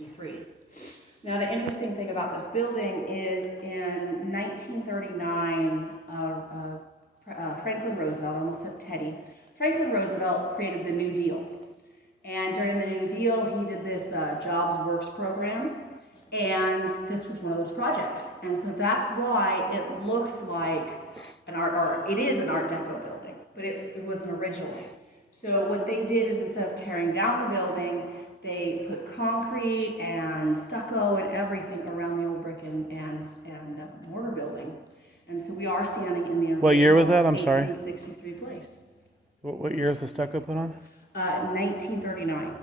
1963. Now, the interesting thing about this building is in 1939, Franklin Roosevelt, I almost said Teddy, Franklin Roosevelt created the New Deal. And during the New Deal, he did this Jobs Works program, and this was one of those projects. And so that's why it looks like it is an Art Deco building, but it wasn't originally. So what they did is instead of tearing down the building, they put concrete and stucco and everything around the old brick and mortar building. And so we are standing in the What year was that? I'm sorry. 1863 place. What year is the stucco put on? 1939.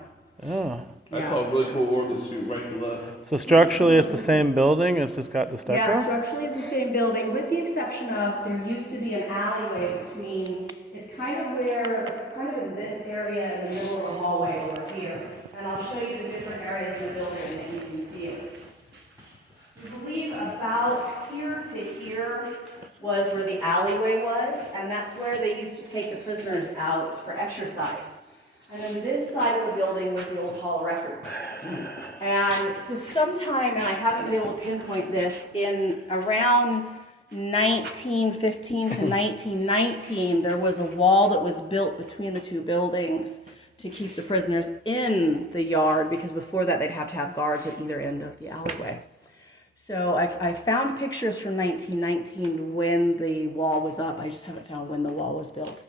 Oh. I saw a really cool organ suit right to left. So structurally it's the same building, it's just got the stucco? Yeah, structurally it's the same building, with the exception of there used to be an alleyway between, it's kind of in this area in the middle of the hallway over here. And I'll show you the different areas of the building that you can see it. We believe about here to here was where the alleyway was, and that's where they used to take the prisoners out for exercise. And then this side of the building was the old Hall of Records. And so sometime, and I haven't been able to pinpoint this, in around 1915 to 1919, there was a wall that was built between the two buildings to keep the prisoners in the yard, because before that they'd have to have guards at either end of the alleyway. So I found pictures from 1919 when the wall was up. I just haven't found when the wall was built.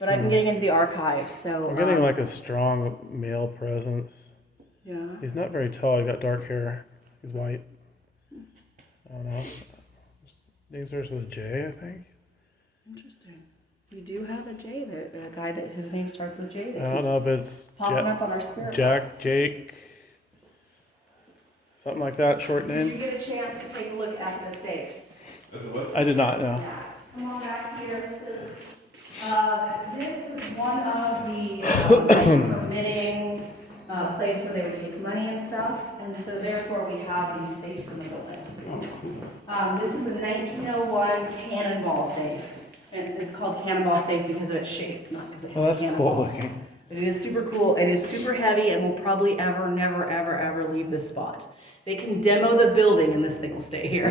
But I've been getting into the archives, so... I'm getting like a strong male presence. Yeah. He's not very tall, he's got dark hair. He's white. I don't know. Name starts with J, I think. Interesting. We do have a J, a guy that his name starts with J. I don't know, but it's popping up on our spirit Jack, box. Jake, something like that, short Did you name. get a chance to take a look at the safes? That's what? I did not know. Yeah. Come on back here. So, this was one of the permitting place where they would take money and stuff, and so therefore we have these safes in the building. This is a 1901 cannonball safe, and it's called cannonball safe because of its shape, not because it Oh, has that's cannonballs. cool looking. But it is super cool. It is super heavy and will probably never leave this spot. They can demo the building and this thing will stay here.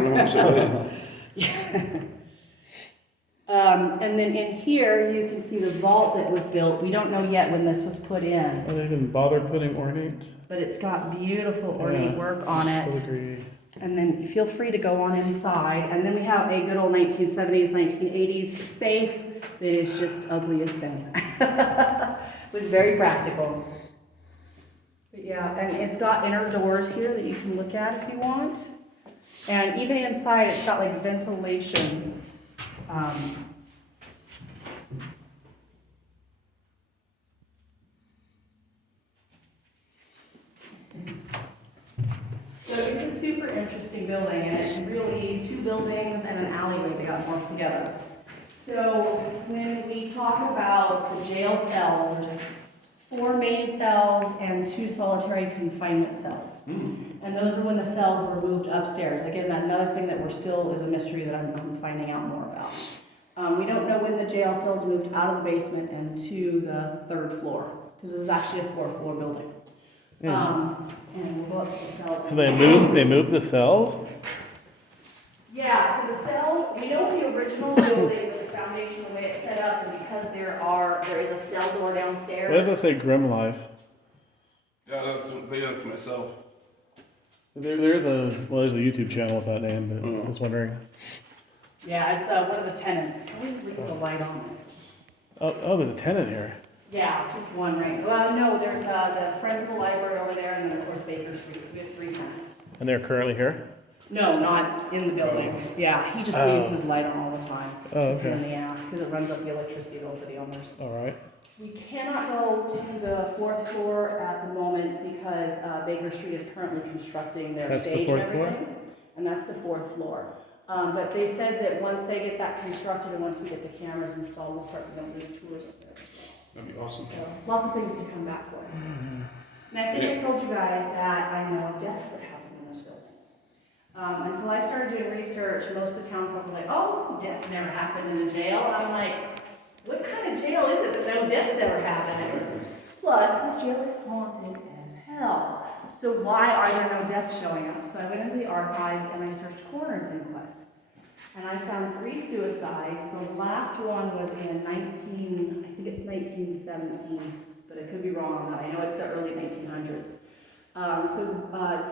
And then in here, you can see the vault that was built. We don't know yet when this was put in, Oh, they didn't bother putting ornate? but it's got beautiful ornate work on it. Filigree. And then feel free to go on inside. And then we have a good old 1970s, 1980s safe that is just ugly as sin. It was very practical. But yeah, and it's got inner doors here that you can look at if you want. And even inside, it's got like ventilation. So it's a super interesting building, and it's really two buildings and an alleyway that got morphed together. So when we talk about the jail cells, there's 4 main cells and 2 solitary confinement cells. And those are when the cells were moved upstairs. Again, another thing that still is a mystery that I'm finding out more about. We don't know when the jail cells moved out of the basement and to the 3rd floor, because this is actually a 4th-floor building. And we'll go up to the cells. So they moved the cells? Yeah, so the cells, we know the original building with the foundation, the way it's set up, and because there is a cell door downstairs. Why does that say Grim Life? Yeah, that's something to myself. There's a YouTube channel with that name, but I was wondering. Yeah, it's one of the tenants. Always leave the light on it. Oh, there's a tenant here. Yeah, just one right. Well, no, there's the Friends of the Library over there, and then of course Baker Street. So we have 3 tenants. And they're currently here? No, not in the building. Yeah, he just leaves his light on all the time. Oh, It's a pain okay. in the ass because it runs up the electricity bill for the owners. All right. We cannot go to the 4th floor at the moment because Baker Street is currently constructing their That's the stage 4th and floor? everything. And that's the 4th floor. But they said that once they get that constructed and once we get the cameras installed, we'll start doing tours up there as well. That'd be awesome. So lots of things to come back for. And I think I told you guys that I know of deaths that happened in this building. Until I started doing research, most of the town folk were like, oh, deaths never happened in a jail. And I'm like, what kind of jail is it that no deaths ever happened? Plus, this jail is haunted as hell. So why are there no deaths showing up? So I went into the archives and I searched coroner's inquests. And I found 3 suicides. The last one was in I think it's 1917, but I could be wrong on that. I know it's the early 1900s.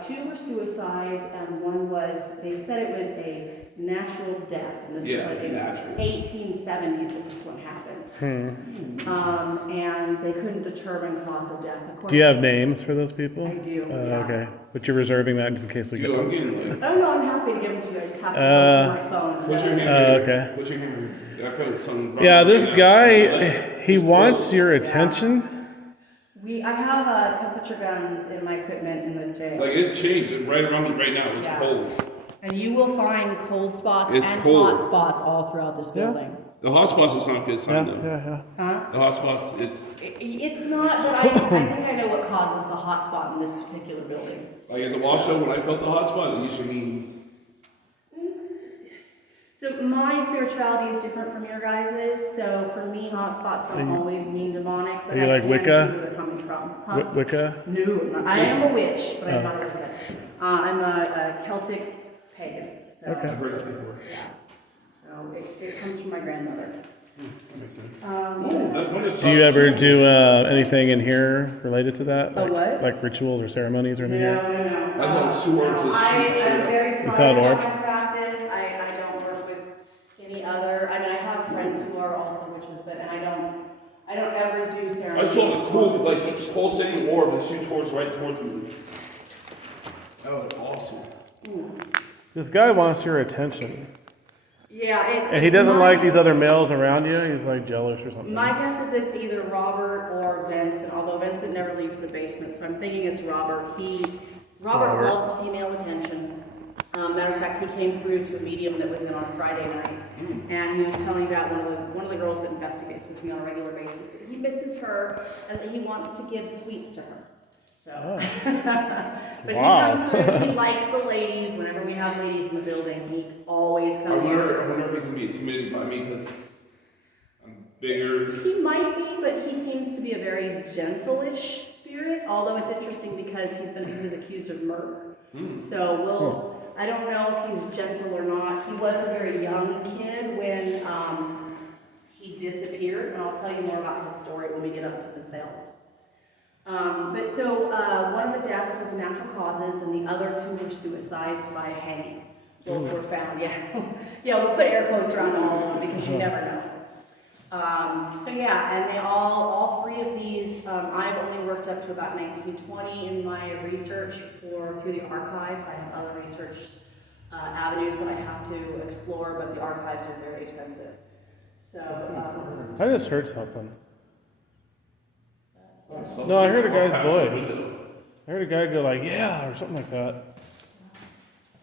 2 were suicides, and one was, they said it was a natural death. And this was like in the 1870s that this one happened. And they couldn't determine cause of death. Of course, Do you have names for those people? I do. Yeah. Okay, but you're reserving that just in case we get I'm to. getting like. Oh no, I'm happy to give them to you. I just have to go to my phone. What's your name? Okay. What's your name? I found some. Yeah, this guy, he wants your attention. I have temperature guns in my equipment in the jail. Like it changed right around me right now. It's Yeah. cold. And you will find cold spots It's and cold. hot spots all throughout this building. The hot spots is not a good sign though. Yeah. Huh? The hot spots, it's It's not, but I think I know what causes the hot spot in this particular building. like at the wash show when I felt the hot spot, it usually means. So my spirituality is different from your guys's. So for me, hot spots don't always mean demonic, but Are you I like can Wicca? see where they're coming from. Huh? Wicca? No, I'm not. I am a witch, but I'm not a Wicca. I'm a Celtic pagan. So, Okay. I've heard that before. Yeah. So it comes from my grandmother. That makes sense. Do you ever do anything in here related to that? A Like, what? Like rituals or ceremonies or anything? No. I thought sword to I'm shoot. very You saw an private orb? in my practice. I don't work with any other. I mean, I have friends who are also witches, but I don't ever do I ceremonies. just want the cool, like pulsating orb and shoot right towards me. That was awesome. This guy wants your attention. Yeah. And he doesn't like these other males around you. He's like jealous or something. My guess is it's either Robert or Vincent, although Vincent never leaves the basement, so I'm thinking it's Robert. Robert loves female attention. Matter of fact, he came through to a medium that was in on Friday night, and he was telling me about one of the girls that investigates with me on a regular basis that he misses her and that he wants to give sweets to her. So, but Wow. he comes through. He likes the ladies. Whenever we have ladies in the building, he always I comes through. wonder if he's gonna be intimidated by me because I'm bigger. He might be, but he seems to be a very gentle-ish spirit. Although it's interesting because he was accused of murder. So I don't know if he's gentle or not. He was a very young kid when he disappeared, and I'll tell you more about his story when we get up to the sales. One of the deaths was natural causes, and the other 2 were suicides by hanging. Both were found. Yeah, we'll put air quotes around all of them because you never know. And they all 3 of these, I've only worked up to about 1920 in my research through the archives. I have other research avenues that I have to explore, but the archives are very extensive. So, I just heard something. No, I heard a guy's voice. I heard a guy go like, yeah, or something like that.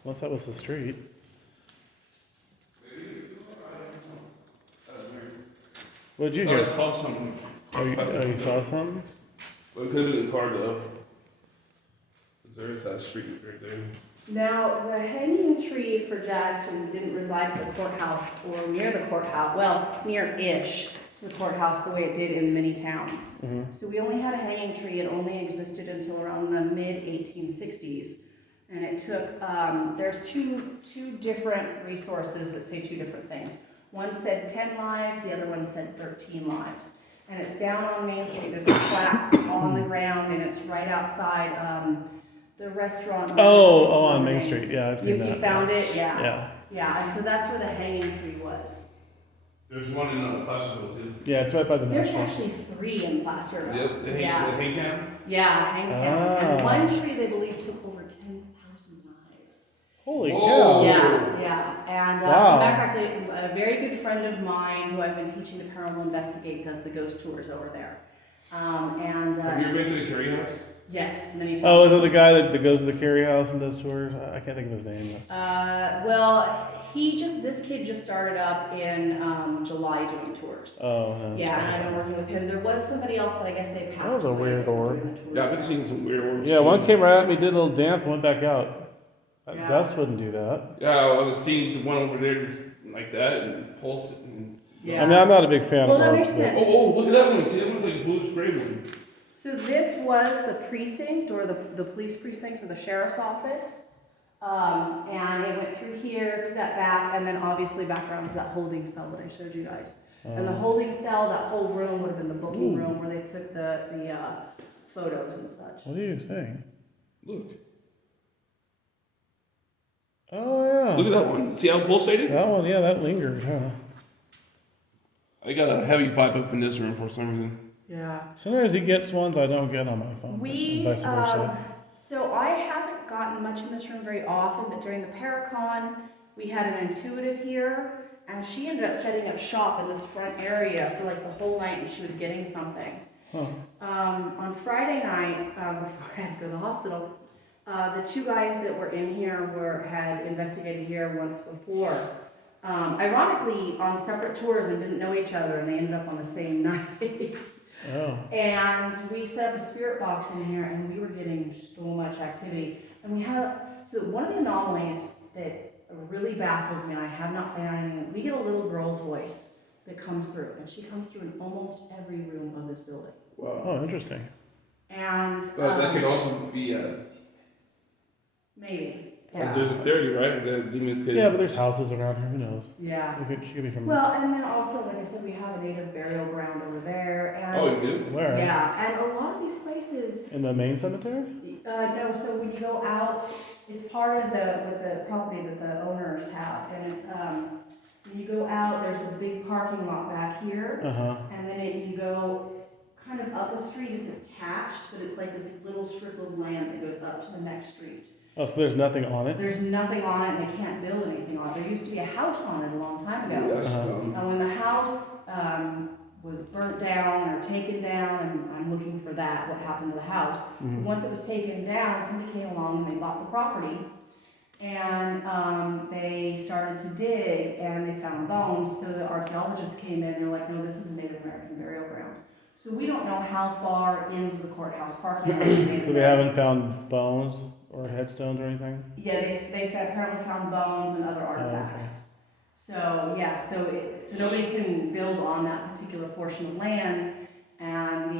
Unless that was the street. What'd you I hear? saw something. You saw something? Well, it could have been in the car though. 'Cause there is that street right there. now, the hanging tree for Jackson didn't reside at the courthouse or near the courthouse, well, near-ish to the courthouse the way it did in many towns. So we only had a hanging tree. It only existed until around the mid-1860s. And it took, there's two different resources that say 2 different things. One said 10 lives, the other one said 13 lives. And it's down on Main Street. There's a plaque on the ground, and it's right outside the restaurant. Oh, on Main Street. Yeah, I've seen that. You found it? Yeah. Yeah. Yeah, and so that's where the hanging tree was. There's one in Placerville too. Yeah, it's right by the There's National. actually 3 in Placerville. Yep, the hang cam. Yeah, hangs down. Ah. And one tree they believe took over 10,000 lives. Holy Whoa. cow. Yeah. And Wow. matter of fact, a very good friend of mine who I've been teaching to Paranormal Investigate does the ghost tours over there. Have you ever been to the Curry House? Yes, many times. Oh, is it the guy that goes to the Carey House and does tours? I can't think of his name. This kid just started up in July doing tours. Oh, no. Yeah, and I've been working with him. There was somebody else, but I guess they passed. That was a away weird orb. during the tours. Yeah, I've been seeing some weird orbs. Yeah, one came right at me, did a little dance, and went back out. Yeah. Dust wouldn't do that. Yeah, I was seeing the one over there just like that and pulse it. And... Yeah. I mean, I'm not a big fan Well, of that orbs. makes sense. Oh, look at that one. See, that one's like a bluish gray one. So this was the precinct, or the police precinct, or the sheriff's office. And it went through here to that back, and then obviously back around to that holding cell that I showed you guys. And the holding cell, that whole room would have been the booking room where they took the photos and such. What are you saying? Look. Oh, yeah. Look at that one. See how pulsating? That one, yeah, that lingered, huh? I got a heavy vibe up in this room for some reason. Yeah. Sometimes he gets ones I don't get on my phone. We, and vice versa. so I haven't gotten much in this room very often, but during the Paracon, we had an intuitive here, and she ended up setting up shop in this front area for like the whole night, and she was getting something. Huh. On Friday night, before I had to go to the hospital, the two guys that were in here had investigated here once before. Ironically, on separate tours and didn't know each other, and they ended up on the same night. Oh. And we set up a spirit box in here, and we were getting so much activity. And so one of the anomalies that really baffles me, and I have not found anything, we get a little girl's voice that comes through, and she comes through in almost every room of this building. Wow. Oh, interesting. And But that could also be maybe. there's a theory, right? That demons could. Yeah, but there's houses around here. Who knows? Yeah. She could be from. Well, and then also, like I said, we have a native burial ground over there. And Oh, you do? Where? yeah, and a lot of these places. In the main cemetery? No, so when you go out, it's part of the property that the owners have, and it's when you go out, there's a big parking lot back here, Uh huh. and then you go kind of up a street. It's attached, but it's like this little strip of land that goes up to the next street. Oh, so there's nothing on it? There's nothing on it, and they can't build anything on it. There used to be a house on it a long time ago. Yes. Now, when the house was burnt down or taken down, and I'm looking for that, what happened to the house. Mhm. Once it was taken down, somebody came along and they bought the property, and they started to dig, and they found bones, so the archaeologists came in, and they're like, no, this is a Native American burial ground. So we don't know how far into the courthouse parking lot. So they haven't found bones or headstones or anything? Yeah, they apparently found bones and other artifacts. So yeah, so nobody can build on that particular portion of land, and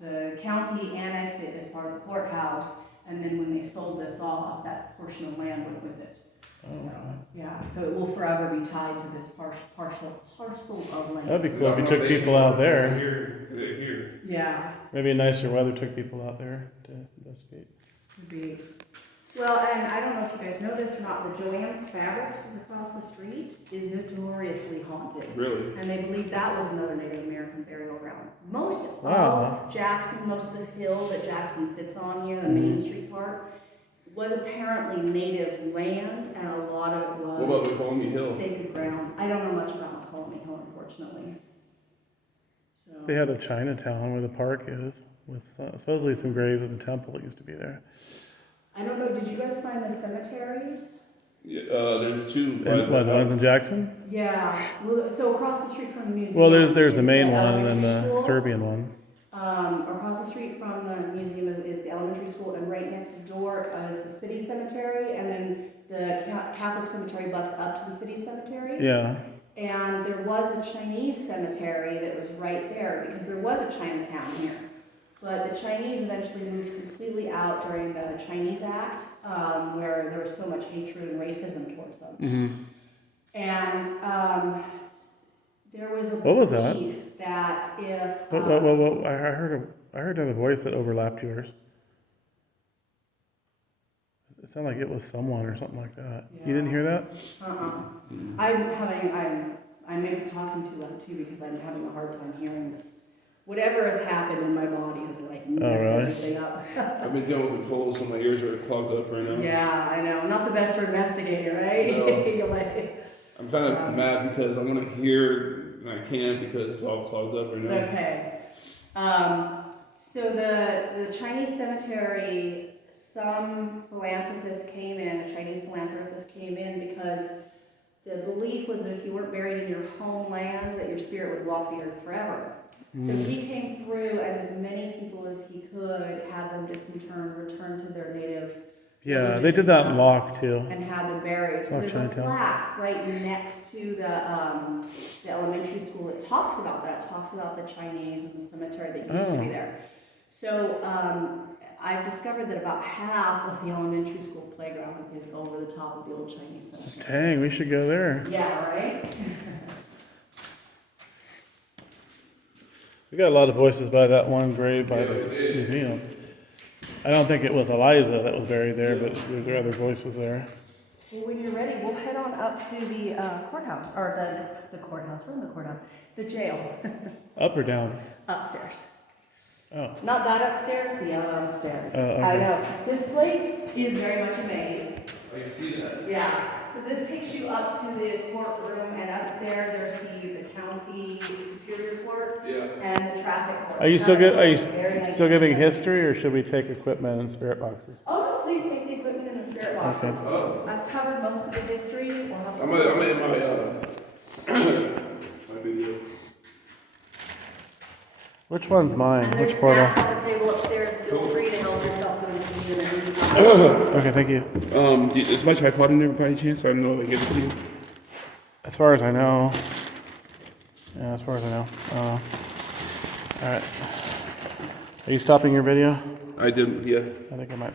the county annexed it as part of the courthouse, and then when they sold this off, that portion of land went with it. Oh, So okay. yeah, so it will forever be tied to this parcel of land. That'd be cool if you took people out there. Here. Yeah, Maybe nicer weather took people out there to investigate. would be. Well, and I don't know if you guys know this or not, the Joanne's Fabrics is across the street is notoriously haunted. Really? And they believe that was another Native American burial ground. Most Wow. of Jackson, most of this hill that Jackson sits on here, the Main Street part, was apparently native land, and a lot of it What about was McCollum Hill? sacred ground. I don't know much about McCollum Hill, unfortunately. So They had a Chinatown where the park is, with supposedly some graves of the temple that used to be there. I don't know. Did you guys find the cemeteries? Yeah, there's two. And, what, the ones in Jackson? Yeah. Well, so across the street from the museum. Well, there's the is main one and then elementary the school. Serbian one. Across the street from the museum is the elementary school, and right next door is the city cemetery, and then the Catholic cemetery butts up to the city cemetery. Yeah. And there was a Chinese cemetery that was right there, because there was a Chinatown here. But the Chinese eventually moved completely out during the Chinese Act, where there was so much hatred and racism towards them. Mm-hmm. And there was a What was that? belief that if What? I heard another voice that overlapped yours. It sounded like it was someone or something like that. You didn't hear that? I may be talking too loud too, because I'm having a hard time hearing this. Whatever has happened in my body is like messed really? everything up. I've been dealing with the cold, so my ears are clogged up right now. Yeah, I know. Not the best for investigating, right? No. You're like, I'm kind of mad because I want to hear and I can't because it's all clogged up right it's now. okay. So the Chinese cemetery, some philanthropists came in, a Chinese philanthropist came in, because the belief was that if you weren't buried in your homeland, that your spirit would walk the earth forever. So he came through, and as many people as he could had them disinterred, returned to their native. Yeah, they did that in Locke too. And had them buried. So Oh, there's a Chinatown. plaque right next to the elementary school that talks about that. It talks about the Chinese and the cemetery that used to be there. So I've discovered that about half of the elementary school playground is over the top of the old Chinese cemetery. Dang, we should go there. Yeah, right? We got a lot of voices by that one grave by Yeah, this we did. museum. I don't think it was Eliza that was buried there, but there are other voices there. Well, when you're ready, we'll head on up to the courthouse, or the courthouse, not the courthouse, the jail, Up or down? upstairs. Oh. Not that upstairs, the other upstairs. Okay. I know. This place is very much a maze. I can see that. Yeah, so this takes you up to the courtroom, and up there, there's the county superior court Yeah. and the traffic court. Are you still Very nice still giving place. history, or should we take equipment and spirit boxes? Oh, no, please take the equipment in the spirit boxes. Oh. I've covered most of the history. We'll have I'm in my my video. Which one's mine? And Which there's portal? snacks on the table upstairs. Feel free to help yourself to the tea and then Okay, thank you. Is my tripod in there by any chance? I don't know if I get it to you. As far as I know. Yeah, as far as I know. Alright. Are you stopping your video? I didn't, yeah. I think I might